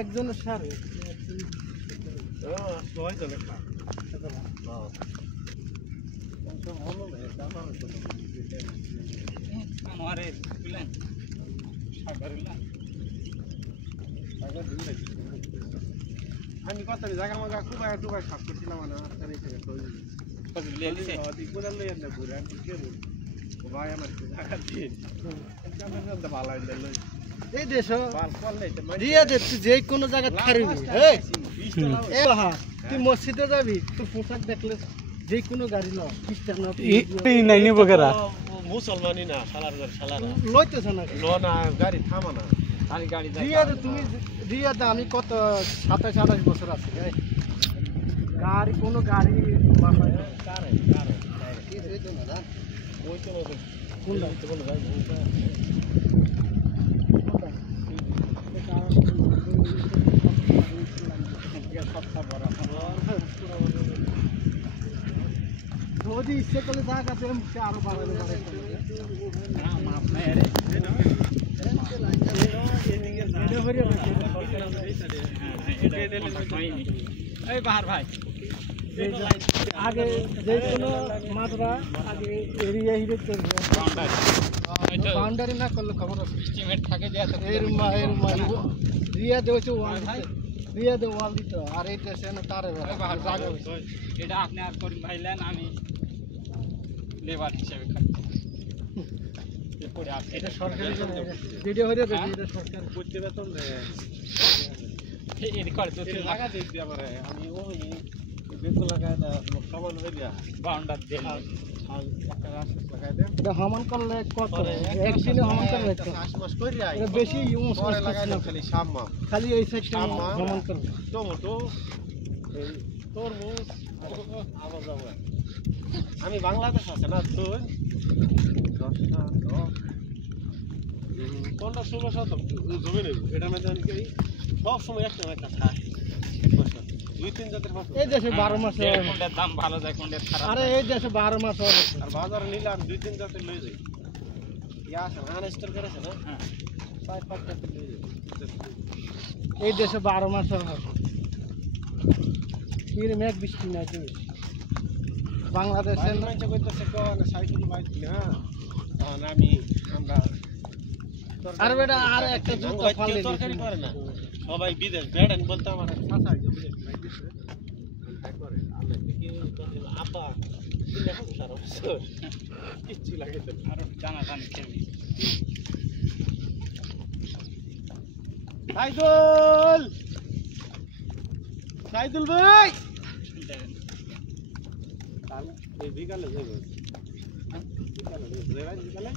একজনের সারে আমি কত জায়গা মাগা কুবাই টুবাই সাফ করছিলাম না এই দেশ যে কোনো জায়গা ছাড়বি তুই মসজিদে যাবি তোর পোশাক দেখলে যে কোনো গাড়ি ল খ্রিস্টান মুসলমানই না লইতেছ না গাড়ি থামা না তুমি রিয়াদে আমি কত 27-28 বছর আছি গাড়ি কোনো গাড়ি যদি ইচ্ছে করলে জায়গা আরো বাড়াবে আগে যে কোনো মাছরা আগে এরিয়া হিরে চলবে বাউন্ডারি না করলে খবর আছে থাকে রিয়া দেওয়া ওয়াল রিয়া দে ওয়াল দিত আর এইটা সেখানে তারে এটা আপনি আর করিম ভাইলেন আমি লেবার হিসেবে এটা সরকারি ভিডিও হয়ে যাবে এটা সরকার করতে বেতন দেয় এই করে তো লাগা দিই আমার আমি ওই বেতন লাগায় না সমান হইয়া বাউন্ডার দেন একটা রাস্তা লাগায় দেন এটা হামান করলে কত একদিনে হামান করলে 5 মাস কইরা এটা বেশি ইউজ করে লাগাইলে খালি সামমা খালি এই সাইডটা হামান করবে টমেটো এই তরমুজ আবার যাব আমি বাংলাদেশ আছে না তো 10টা 15-16 জমি নেব এটা মানে কি সব সময় একটা একটা থাকে 2-3 জাতের ফসল এই দেশে 12 মাস কোনটার দাম ভালো যায় কোনটার খারাপ আরে এই দেশে 12 মাস হয় আর বাজারে নিলে আমি 2-3 জাতের লই যাই ইয়া আছে আনস্টল করেছে না হ্যাঁ 5-5 জাতের লই যাই এই দেশে 12 মাস হয় কি মেঘ বৃষ্টি নাই তো বাংলাদেশে মানুষ কইতেছে কোন সাইকেল বাইক না আর আমি আমরা আর বেটা আর একটা জুতা ফালে তরকারি করে না সবাই বিদেশ বেড়েন বলতে আমার চাচা বিদেশ বাইক দিছে তাই করে আল্লাহ কি আপা দিলে সারা বছর কিচ্ছু লাগে তো আর জানা জানি খেলি সাইদুল ভাই এই বিকালে যাবে বিকালে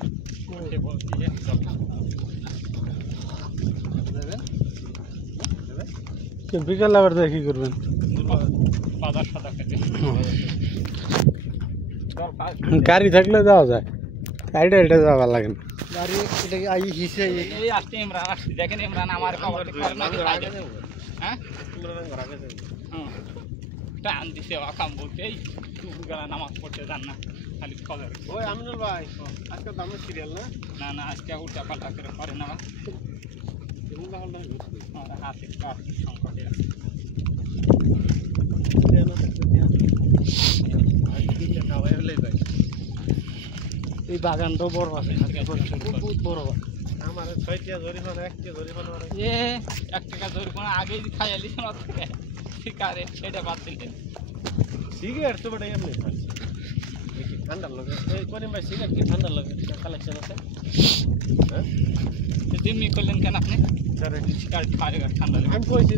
কোটে বলছি বিকাল আবার কি করবেন বাজার সাদা খেতে গাড়ি থাকলে যাওয়া যায় গাড়িটা এটা যাওয়া লাগে না গাড়ি এটা আই হিসে এই আসতে ইমরান আসছে দেখেন ইমরান আমার খবর করে না হ্যাঁ ইমরান ঘর আগে যাবে হ্যাঁ টান দিছে আকাম বলতে এই তুই গলা নামাজ পড়তে জান না খালি খবর ওই আমিনুল ভাই আজকে দামে সিরিয়াল না না আজকে উল্টা পাল্টা করে করে না উল্টা পাল্টা আর হাতে কাট সংকটে আছে এই বাগানটাও বড় আছে বহুত বড় আমার 6টা জরিমানা 1টা জরিমানা এ 1 টাকা জরিমানা আগেই খাইয়ালি না শিকারে সেটা বাদ দিলেন সিগারেট তো বড় এমনি ঠান্ডা লাগে এই কোন ভাই সিগারেট কি ঠান্ডা লাগে কালেকশন আছে হ্যাঁ জিম্মি করলেন কেন আপনি স্যার সিগারেট খাওয়া ঠান্ডা লাগে আমি কইছি